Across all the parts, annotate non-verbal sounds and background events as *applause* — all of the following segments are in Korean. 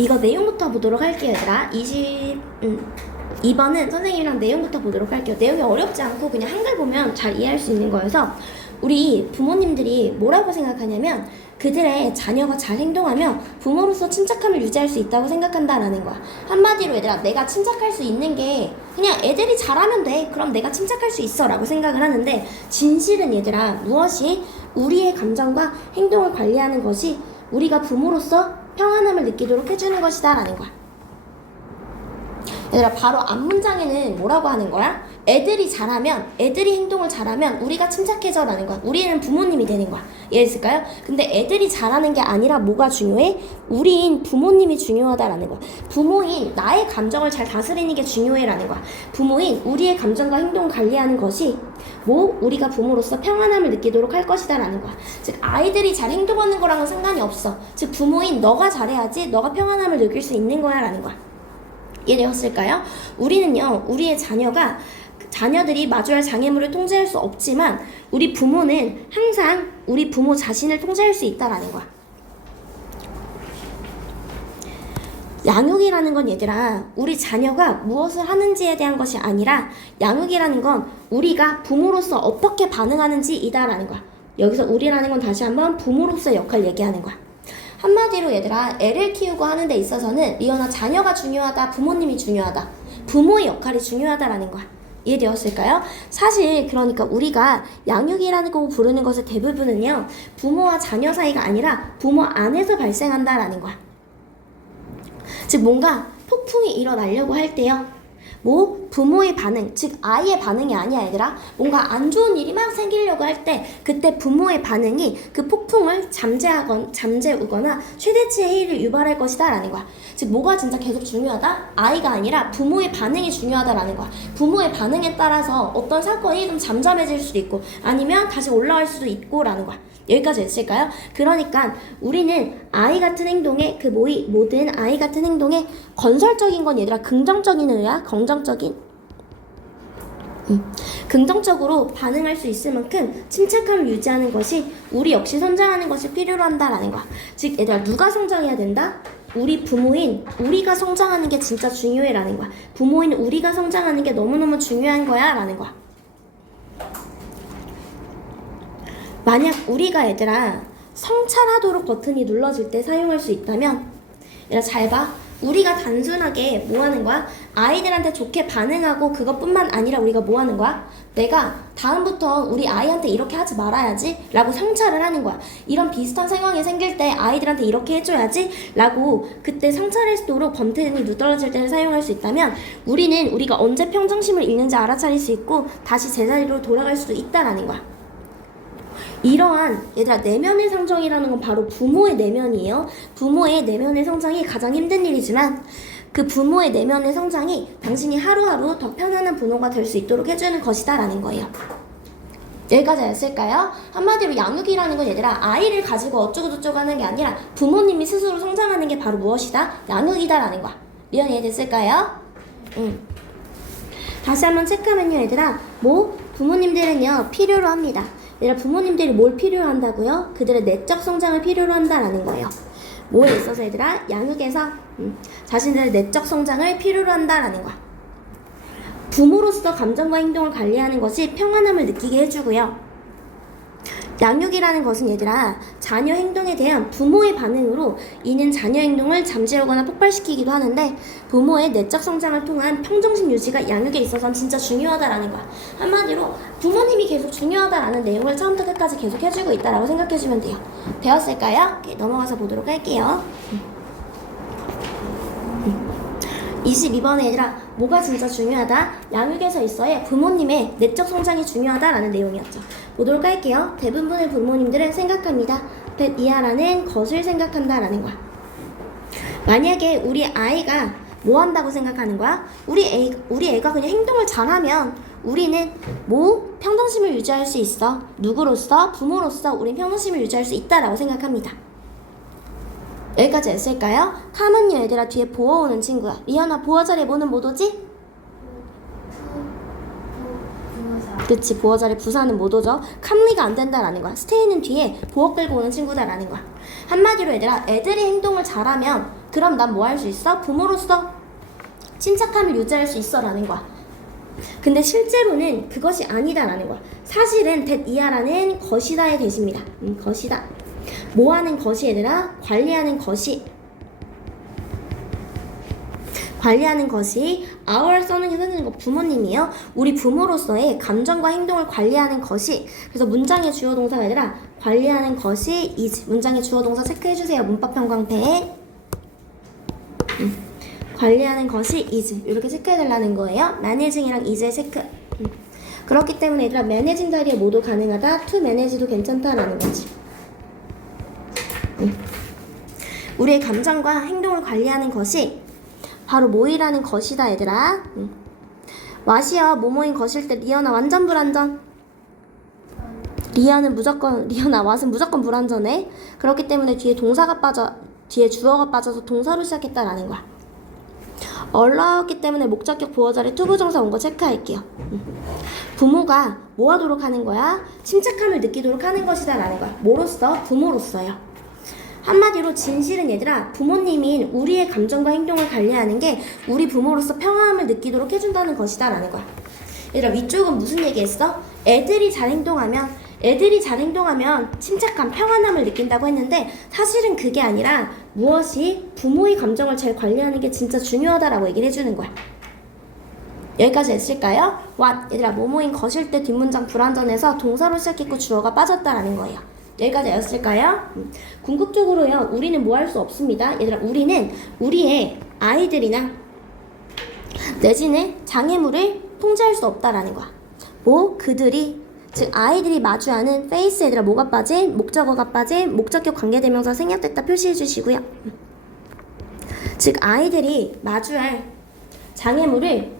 이거 내용부터 보도록 할게요, 얘들아. 20, 음, 2번은 선생님이랑 내용부터 보도록 할게요. 내용이 어렵지 않고 그냥 한글 보면 잘 이해할 수 있는 거여서 우리 부모님들이 뭐라고 생각하냐면 그들의 자녀가 잘 행동하면 부모로서 침착함을 유지할 수 있다고 생각한다라는 거야. 한마디로 얘들아, 내가 침착할 수 있는 게 그냥 애들이 잘하면 돼. 그럼 내가 침착할 수 있어. 라고 생각을 하는데 진실은 얘들아, 무엇이 우리의 감정과 행동을 관리하는 것이 우리가 부모로서 평안함을 느끼도록 해주는 것이다. 라는 거야. 얘들아 바로 앞 문장에는 뭐라고 하는 거야? 애들이 잘하면 애들이 행동을 잘하면 우리가 침착해져라는 거야. 우리는 부모님이 되는 거야. 이해했을까요? 근데 애들이 잘하는 게 아니라 뭐가 중요해? 우리인 부모님이 중요하다라는 거야. 부모인 나의 감정을 잘 다스리는 게 중요해라는 거야. 부모인 우리의 감정과 행동을 관리하는 것이 뭐 우리가 부모로서 평안함을 느끼도록 할 것이다라는 거야. 즉 아이들이 잘 행동하는 거랑은 상관이 없어. 즉 부모인 너가 잘해야지 너가 평안함을 느낄 수 있는 거야라는 거야. 이해되었을까요? 우리는요, 우리의 자녀가 자녀들이 마주할 장애물을 통제할 수 없지만 우리 부모는 항상 우리 부모 자신을 통제할 수 있다라는 거야. 양육이라는 건 얘들아, 우리 자녀가 무엇을 하는지에 대한 것이 아니라 양육이라는 건 우리가 부모로서 어떻게 반응하는지이다라는 거야. 여기서 우리라는 건 다시 한번 부모로서의 역할 얘기하는 거야. 한마디로 얘들아, 애를 키우고 하는 데 있어서는 리언아 자녀가 중요하다, 부모님이 중요하다. 부모의 역할이 중요하다라는 거야. 이해되었을까요? 사실 그러니까 우리가 양육이라는 거 부르는 것의 대부분은요 부모와 자녀 사이가 아니라 부모 안에서 발생한다라는 거야. 즉 뭔가 폭풍이 일어나려고 할 때요. 뭐 부모의 반응, 즉 아이의 반응이 아니야 얘들아. 뭔가 안 좋은 일이 막 생기려고 할 때 그때 부모의 반응이 그 폭풍을 잠재하건 잠재우거나 최대치의 해이를 유발할 것이다라는 거야. 즉 뭐가 진짜 계속 중요하다? 아이가 아니라 부모의 반응이 중요하다라는 거야. 부모의 반응에 따라서 어떤 사건이 좀 잠잠해질 수도 있고 아니면 다시 올라갈 수도 있고라는 거야. 여기까지 됐을까요? 그러니까 우리는 아이 같은 행동에 그 모이 모든 아이 같은 행동에 건설적인 건 얘들아 긍정적인 의야 긍정적인 음, 긍정적으로 반응할 수 있을 만큼 침착함을 유지하는 것이 우리 역시 성장하는 것이 필요로 한다라는 거야. 즉 얘들아 누가 성장해야 된다? 우리 부모인 우리가 성장하는 게 진짜 중요해라는 거야. 부모인 우리가 성장하는 게 너무너무 중요한 거야라는 거야. 만약 우리가 얘들아 성찰하도록 버튼이 눌러질 때 사용할 수 있다면 얘들아 잘 봐. 우리가 단순하게 뭐 하는 거야? 아이들한테 좋게 반응하고 그것뿐만 아니라 우리가 뭐 하는 거야? 내가 다음부터 우리 아이한테 이렇게 하지 말아야지 라고 성찰을 하는 거야. 이런 비슷한 상황이 생길 때 아이들한테 이렇게 해줘야지 라고 그때 성찰할수록 버튼이 누떨어질 때를 사용할 수 있다면 우리는 우리가 언제 평정심을 잃는지 알아차릴 수 있고 다시 제자리로 돌아갈 수도 있다라는 거야. 이러한 얘들아 내면의 성장이라는 건 바로 부모의 내면이에요. 부모의 내면의 성장이 가장 힘든 일이지만 그 부모의 내면의 성장이 당신이 하루하루 더 편안한 부모가 될 수 있도록 해주는 것이다라는 거예요. 여기까지 아셨을까요? 한마디로 양육이라는 건 얘들아 아이를 가지고 어쩌고저쩌고 하는 게 아니라 부모님이 스스로 성장하는 게 바로 무엇이다? 양육이다라는 거야. 미연 이해 됐을까요? 응. 다시 한번 체크하면요 얘들아 뭐 부모님들은요 필요로 합니다. 얘들아 부모님들이 뭘 필요로 한다고요? 그들의 내적 성장을 필요로 한다라는 거예요. 뭐에 있어서 얘들아? 양육에서 음, 자신들의 내적 성장을 필요로 한다라는 거야. 부모로서 감정과 행동을 관리하는 것이 평안함을 느끼게 해주고요. 양육이라는 것은 얘들아 자녀 행동에 대한 부모의 반응으로 이는 자녀 행동을 잠재우거나 폭발시키기도 하는데 부모의 내적 성장을 통한 평정심 유지가 양육에 있어서는 진짜 중요하다라는 거야. 한마디로 부모님이 계속 중요하다라는 내용을 처음부터 끝까지 계속 해주고 있다라고 생각해주면 돼요. 되었을까요? 넘어가서 보도록 할게요. 22번에 얘들아 뭐가 진짜 중요하다? 양육에서 있어의 부모님의 내적 성장이 중요하다라는 내용이었죠. 보도록 할게요. 대부분의 부모님들은 생각합니다. that 이하라는 것을 생각한다라는 거야. 만약에 우리 아이가 뭐 한다고 생각하는 거야? 우리 애, 우리 애가 그냥 행동을 잘하면 우리는 뭐 평정심을 유지할 수 있어. 누구로서? 부모로서 우린 평정심을 유지할 수 있다라고 생각합니다. 여기까지 했을까요? 카면요 얘들아 뒤에 보어 오는 친구야. 리연아 보어 자리에 뭐는 못 오지? 그치 보어 자리 부사는 못 오죠 캄리가 안 된다라는 거야 스테이는 뒤에 보어 끌고 오는 친구다라는 거야 한마디로 얘들아 애들이 행동을 잘하면 그럼 난 뭐 할 수 있어? 부모로서 침착함을 유지할 수 있어라는 거야 근데 실제로는 그것이 아니다라는 거야 사실은 that 이하라는 것이다의 대신입니다 음, 것이다 뭐 하는 것이 얘들아? 관리하는 것이 관리하는 것이 our 써는 선생님 거 부모님이요. 우리 부모로서의 감정과 행동을 관리하는 것이 그래서 문장의 주어 동사가 아니라 관리하는 것이 is 문장의 주어 동사 체크해 주세요. 문법 평광패에 음. 관리하는 것이 is 이렇게 체크해 달라는 거예요. managing이랑 is의 체크. 음. 그렇기 때문에 얘들아 managing 자리에 모두 가능하다. to manage도 괜찮다라는 거지. 음. 우리의 감정과 행동을 관리하는 것이 바로 모이라는 것이다 얘들아 응. 왓이요 모모인 것일 때 리어나 완전 불안전 리아는 무조건 *laughs* 리어나 왓은 무조건 불안전해 그렇기 때문에 뒤에 동사가 빠져 뒤에 주어가 빠져서 동사로 시작했다라는 거야 얼라였기 때문에 목적격 보어자리 투부정사 온 거 체크할게요 응. 부모가 뭐 하도록 하는 거야? 침착함을 느끼도록 하는 것이다 라는 거야 뭐로써? 부모로서요 한마디로 진실은 얘들아 부모님인 우리의 감정과 행동을 관리하는 게 우리 부모로서 평화함을 느끼도록 해준다는 것이다 라는 거야 얘들아 위쪽은 무슨 얘기했어? 애들이 잘 행동하면 애들이 잘 행동하면 침착감 평안함을 느낀다고 했는데 사실은 그게 아니라 무엇이 부모의 감정을 잘 관리하는 게 진짜 중요하다라고 얘기를 해주는 거야 여기까지 했을까요? what 얘들아 모모인 것일 때 뒷문장 불완전해서 동사로 시작했고 주어가 빠졌다라는 거예요 여기까지 였을까요? 음. 궁극적으로요, 우리는 뭐 할 수 없습니다. 얘들아, 우리는 우리의 아이들이나 내지는 장애물을 통제할 수 없다라는 거야. 뭐, 그들이, 즉, 아이들이 마주하는 페이스 얘들아, 뭐가 빠진, 목적어가 빠진, 목적격 관계대명사 생략됐다 표시해 주시고요. 음. 즉, 아이들이 마주할 장애물을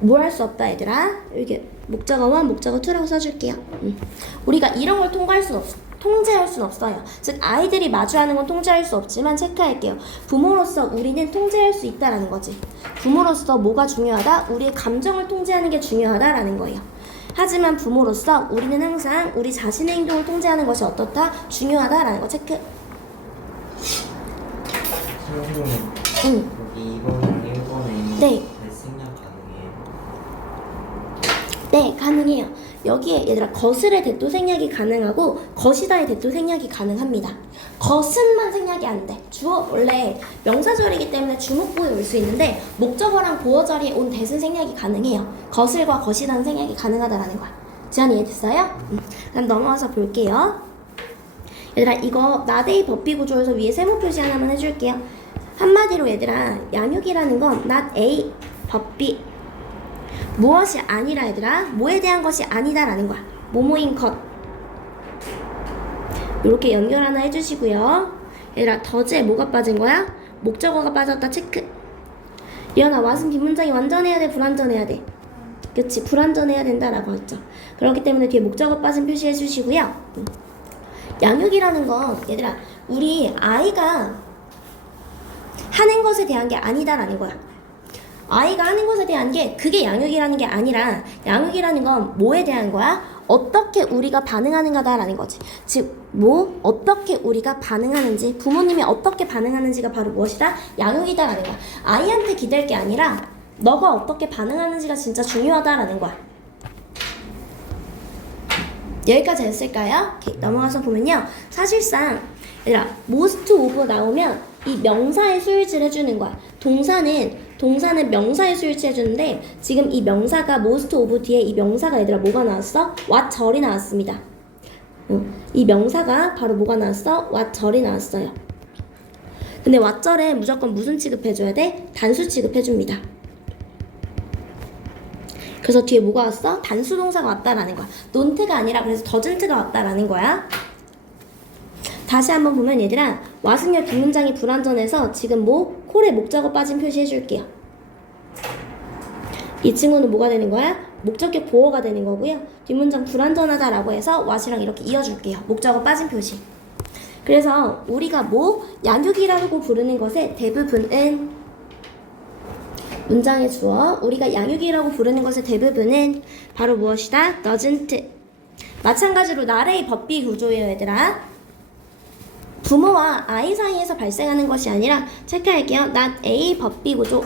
뭘 할 수 없다 얘들아 이렇게 목적어와 목적어 2라고 써줄게요 음. 우리가 이런 걸 통과할 수 없, 통제할 수는 없어요 즉 아이들이 마주하는 건 통제할 수 없지만 체크할게요 부모로서 우리는 통제할 수 있다라는 거지 부모로서 뭐가 중요하다? 우리의 감정을 통제하는 게 중요하다라는 거예요 하지만 부모로서 우리는 항상 우리 자신의 행동을 통제하는 것이 어떻다? 중요하다라는 거 체크 선생님 응. 여기 2번이랑 1번에 네. 생략 가능해요? 네, 가능해요. 여기에 얘들아 거슬의 대도 생략이 가능하고 것이다의 대도 생략이 가능합니다. 것은만 생략이 안 돼. 주어 원래 명사절이기 때문에 주목부에 올 수 있는데 목적어랑 보어 자리에 온 대은 생략이 가능해요. 것을과 것이다는 생략이 가능하다라는 거야. 지안이 이해됐어요? 음. 그럼 넘어와서 볼게요. 얘들아 이거 나데이 법비 구조에서 위에 세모 표시 하나만 해줄게요. 한마디로 얘들아 양육이라는 건 not A 법비 무엇이 아니라 얘들아? 뭐에 대한 것이 아니다라는 거야. 모모인 것. 이렇게 연결 하나 해주시고요. 얘들아 더즈에 뭐가 빠진 거야? 목적어가 빠졌다. 체크. 리언아 왓은 뒷문장이 완전해야 돼? 불완전해야 돼? 그치 불완전해야 된다라고 했죠. 그렇기 때문에 뒤에 목적어 빠진 표시해 주시고요. 음. 양육이라는 건 얘들아 우리 아이가 하는 것에 대한 게 아니다라는 거야 아이가 하는 것에 대한 게 그게 양육이라는 게 아니라 양육이라는 건 뭐에 대한 거야? 어떻게 우리가 반응하는가다라는 거지. 즉, 뭐, 어떻게 우리가 반응하는지, 부모님이 어떻게 반응하는지가 바로 무엇이다? 양육이다라는 거야. 아이한테 기댈 게 아니라 너가 어떻게 반응하는지가 진짜 중요하다라는 거야. 여기까지 했을까요? 오케이, 넘어가서 보면요. 사실상 얘들아 most of 나오면 이 명사의 수일치를 해주는 거야. 동사는 동사는 명사의 수일치 해주는데 지금 이 명사가 most of 뒤에 이 명사가 얘들아 뭐가 나왔어? what 절이 나왔습니다. 응. 이 명사가 바로 뭐가 나왔어? what 절이 나왔어요. 근데 what 절에 무조건 무슨 취급해줘야 돼? 단수 취급해줍니다. 그래서 뒤에 뭐가 왔어? 단수 동사가 왔다라는 거야. 논트가 아니라 그래서 더즌트가 왔다라는 거야. 다시 한번 보면 얘들아 와승열 뒷문장이 불완전해서 지금 뭐 콜에 목적어 빠진 표시 해줄게요. 이 친구는 뭐가 되는 거야? 목적격 보어가 되는 거고요. 뒷문장 불완전하다라고 해서 왓이랑 이렇게 이어줄게요. 목적어 빠진 표시. 그래서 우리가 뭐 양육이라고 부르는 것의 대부분은 문장의 주어 우리가 양육이라고 부르는 것의 대부분은 바로 무엇이다? doesn't 마찬가지로 나래의 법비 구조예요 얘들아 부모와 아이 사이에서 발생하는 것이 아니라 체크할게요. Not A 법비 구조.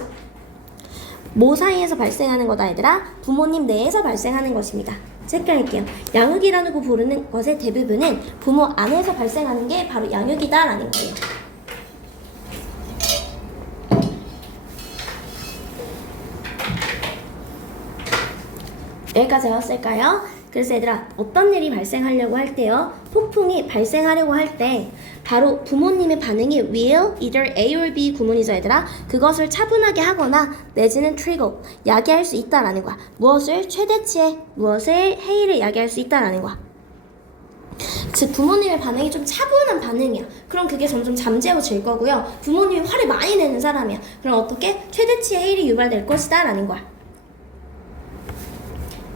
모 사이에서 발생하는 거다 얘들아. 부모님 내에서 발생하는 것입니다. 체크할게요. 양육이라고 부르는 것의 대부분은 부모 안에서 발생하는 게 바로 양육이다라는 거예요. 여기까지 배웠을까요? 그래서 얘들아 어떤 일이 발생하려고 할 때요 폭풍이 발생하려고 할 때 바로 부모님의 반응이 will either A or B 구문이죠 얘들아 그것을 차분하게 하거나 내지는 trigger 야기할 수 있다라는 거야 무엇을 최대치에 무엇을 해이를 야기할 수 있다라는 거야 즉 부모님의 반응이 좀 차분한 반응이야. 그럼 그게 점점 잠재워질 거고요. 부모님이 화를 많이 내는 사람이야. 그럼 어떻게 최대치의 해일이 유발될 것이다라는 거야.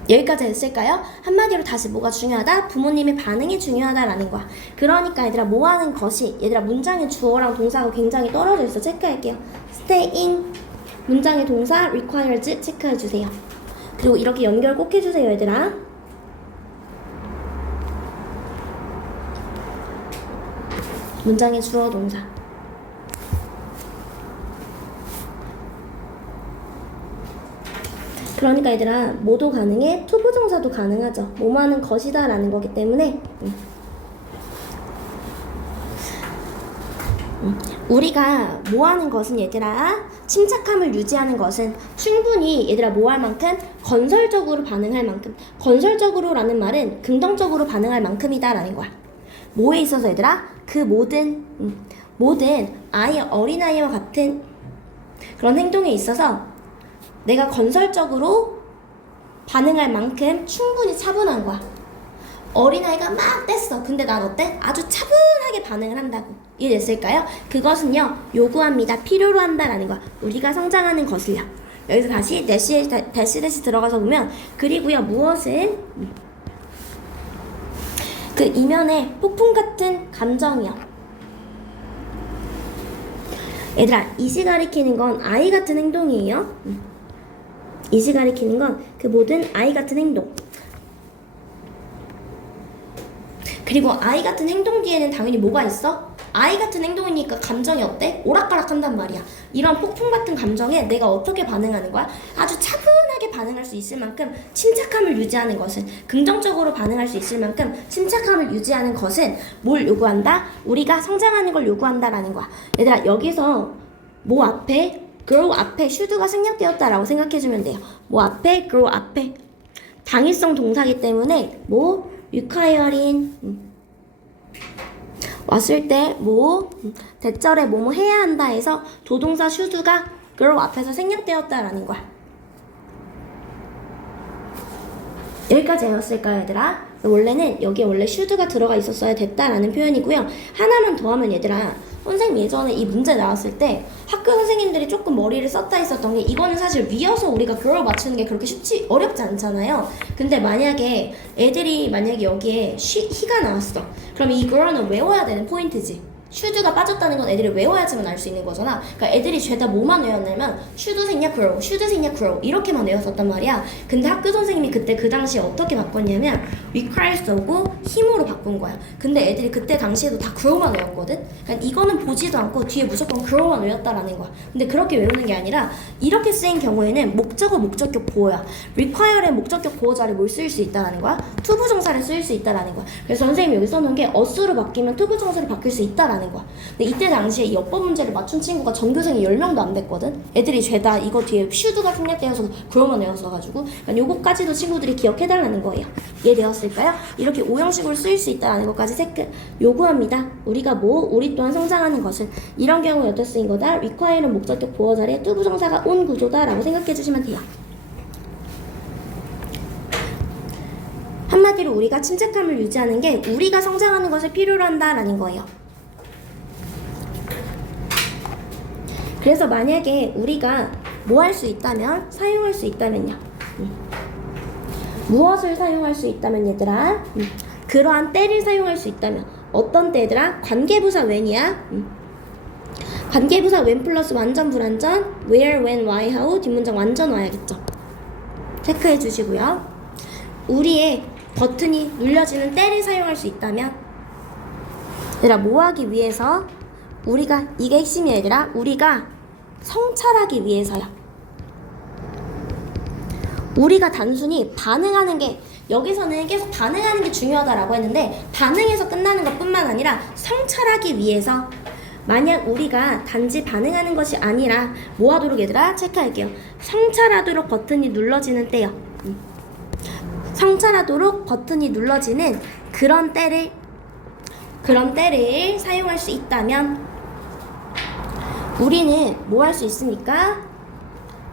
여기까지 됐을까요? 한마디로 다시 뭐가 중요하다? 부모님의 반응이 중요하다라는 거야. 그러니까 얘들아 뭐 하는 것이 얘들아 문장의 주어랑 동사가 굉장히 떨어져 있어. 체크할게요. staying 문장의 동사 requires 체크해 주세요. 그리고 이렇게 연결 꼭 해주세요, 얘들아. 문장의 주어 동사. 그러니까 얘들아 모두 가능해? 투부정사도 가능하죠. 뭐하는 것이다 라는 거기 때문에. 우리가 뭐하는 것은 얘들아? 침착함을 유지하는 것은 충분히 얘들아 뭐할 만큼? 건설적으로 반응할 만큼. 건설적으로라는 말은 긍정적으로 반응할 만큼이다라는 거야. 뭐에 있어서 얘들아? 그 모든 음, 모든 아이 어린아이와 같은 그런 행동에 있어서 내가 건설적으로 반응할 만큼 충분히 차분한 거야. 어린아이가 막 뗐어. 근데 난 어때? 아주 차분하게 반응을 한다고. 이해됐을까요? 그것은요, 요구합니다. 필요로 한다라는 거야. 우리가 성장하는 것을요. 여기서 다시 대시, 대시, 대시 들어가서 보면, 그리고요, 무엇은, 그 이면에 폭풍 같은 감정이요. 얘들아, 이시 가리키는 건 아이 같은 행동이에요. 음. 이시 가리키는 건 그 모든 아이 같은 행동. 그리고 아이 같은 행동 뒤에는 당연히 뭐가 있어? 아이 같은 행동이니까 감정이 어때? 오락가락 한단 말이야. 이런 폭풍 같은 감정에 내가 어떻게 반응하는 거야? 아주 차분하게 반응할 수 있을 만큼 침착함을 유지하는 것은 긍정적으로 반응할 수 있을 만큼 침착함을 유지하는 것은 뭘 요구한다? 우리가 성장하는 걸 요구한다라는 거야. 얘들아 여기서 뭐 앞에 grow 앞에 should가 생략되었다라고 생각해주면 돼요. 뭐 앞에 grow 앞에 당위성 동사기 때문에 뭐 requiring 음. 왔을 때 뭐 대절에 뭐뭐 해야 한다 해서 조동사 should가 grow 앞에서 생략되었다라는 거야. 여기까지 외웠을까요, 얘들아? 원래는 여기에 원래 should가 들어가 있었어야 됐다라는 표현이고요. 하나만 더 하면 얘들아, 선생님 예전에 이 문제 나왔을 때 학교 선생님들이 조금 머리를 썼다 했었던 게 이거는 사실 위어서 우리가 그걸 맞추는 게 그렇게 쉽지 어렵지 않잖아요. 근데 만약에 애들이 만약에 여기에 쉬, 희가 나왔어. 그럼 이 girl은 외워야 되는 포인트지. 슈드가 빠졌다는 건 애들이 외워야지만 알 수 있는 거잖아. 그러니까 애들이 죄다 뭐만 외웠냐면 슈드 생략 grow, 슈드 생략 grow 이렇게만 외웠었단 말이야. 근데 학교 선생님이 그때 그 당시에 어떻게 바꿨냐면 오고 힘으로 바꾼 거야. 근데 애들이 그때 당시에도 다 grow만 외웠거든. 그러니까 이거는 보지도 않고 뒤에 무조건 grow만 외웠다라는 거야. 근데 그렇게 외우는 게 아니라 이렇게 쓰인 경우에는 목적어 목적격 보호야. require의 목적격 보호 자리 뭘 쓰일 수 있다라는 거야. 투부정사를 쓰일 수 있다라는 거야. 그래서 선생님이 여기 써놓은 게 어수로 바뀌면 투부정사로 바뀔 수 있다라는 거야. 근데 이때 당시에 이 여법 문제를 맞춘 친구가 전교생이 10명도 안 됐거든. 애들이 죄다 이거 뒤에 슈드가 생략되어서 그러만 외웠어가지고 그러니까 요거까지도 친구들이 기억해달라는 거예요. 이해되었을까요? 이렇게 오형식으로 쓰일 수 있다는 것까지 체크 요구합니다. 우리가 뭐 우리 또한 성장하는 것을 이런 경우에 어떻게 쓰인 거다? require는 목적격 보호 자리에 투부정사가 온 구조다 라고 생각해 주시면 돼요. 한마디로 우리가 침착함을 유지하는 게 우리가 성장하는 것을 필요로 한다라는 거예요. 그래서 만약에 우리가 뭐 할 수 있다면 사용할 수 있다면요. 음. 무엇을 사용할 수 있다면 얘들아? 음. 그러한 때를 사용할 수 있다면 어떤 때들아? 관계부사 when이야? 음. 관계부사 when 플러스 완전 불완전 where, when, why, how 뒷문장 완전 와야겠죠. 체크해 주시고요. 우리의 버튼이 눌려지는 때를 사용할 수 있다면 얘들아 뭐 하기 위해서 우리가 이게 핵심이야 얘들아 우리가 성찰하기 위해서야. 우리가 단순히 반응하는 게 여기서는 계속 반응하는 게 중요하다라고 했는데 반응해서 끝나는 것뿐만 아니라 성찰하기 위해서. 만약 우리가 단지 반응하는 것이 아니라 뭐 하도록 얘들아 체크할게요. 성찰하도록 버튼이 눌러지는 때요. 음. 성찰하도록 버튼이 눌러지는 그런 때를 그런 때를 사용할 수 있다면 우리는 뭐 할 수 있습니까?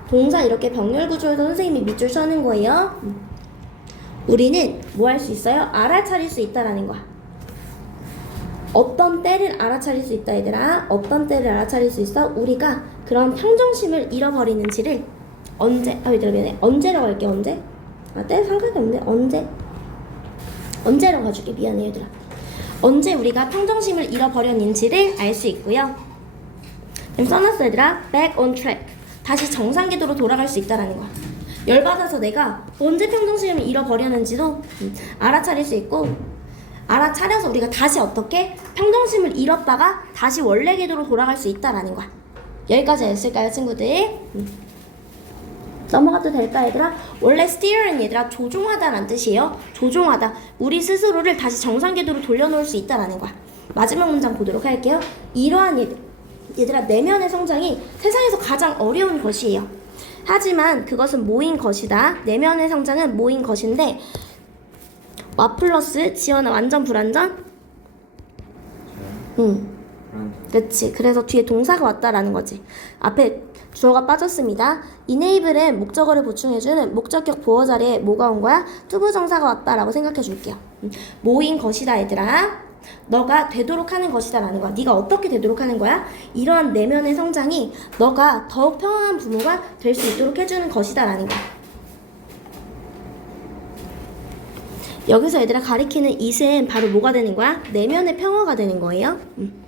동사 이렇게 병렬 구조에서 선생님이 밑줄 쳐는 거예요. 음. 우리는 뭐 할 수 있어요? 알아차릴 수 있다라는 거야. 어떤 때를 알아차릴 수 있다 얘들아 어떤 때를 알아차릴 수 있어 우리가 그런 평정심을 잃어버리는지를 언제 아 얘들아 미안해 언제라고 할게 언제 아 때 상관이 없네 언제 언제라고 가줄게 미안해 얘들아 언제 우리가 평정심을 잃어버렸는지를 알 수 있고요 지금 써놨어 얘들아 back on track 다시 정상 궤도로 돌아갈 수 있다라는 거야 열받아서 내가 언제 평정심을 잃어버렸는지도 음, 알아차릴 수 있고 알아차려서 우리가 다시 어떻게 평정심을 잃었다가 다시 원래 궤도로 돌아갈 수 있다라는 거야. 여기까지 했을까요, 친구들? 음. 넘어가도 될까, 얘들아? 원래 steer는 얘들아 조종하다라는 뜻이에요. 조종하다. 우리 스스로를 다시 정상 궤도로 돌려놓을 수 있다라는 거야. 마지막 문장 보도록 할게요. 이러한 얘들, 얘들아 내면의 성장이 세상에서 가장 어려운 것이에요. 하지만 그것은 모인 것이다. 내면의 성장은 모인 것인데 와 플러스 지원아 완전 불완전? 응. 그치. 그래서 뒤에 동사가 왔다라는 거지. 앞에 주어가 빠졌습니다. enable은 목적어를 보충해주는 목적격 보어 자리에 뭐가 온 거야? 투부정사가 왔다라고 생각해 줄게요. 음, 모인 것이다 얘들아. 너가 되도록 하는 것이다 라는 거야. 네가 어떻게 되도록 하는 거야? 이러한 내면의 성장이 너가 더욱 평안한 부모가 될 수 있도록 해주는 것이다 라는 거야. 여기서 얘들아 가리키는 it은 바로 뭐가 되는 거야? 내면의 평화가 되는 거예요. 음.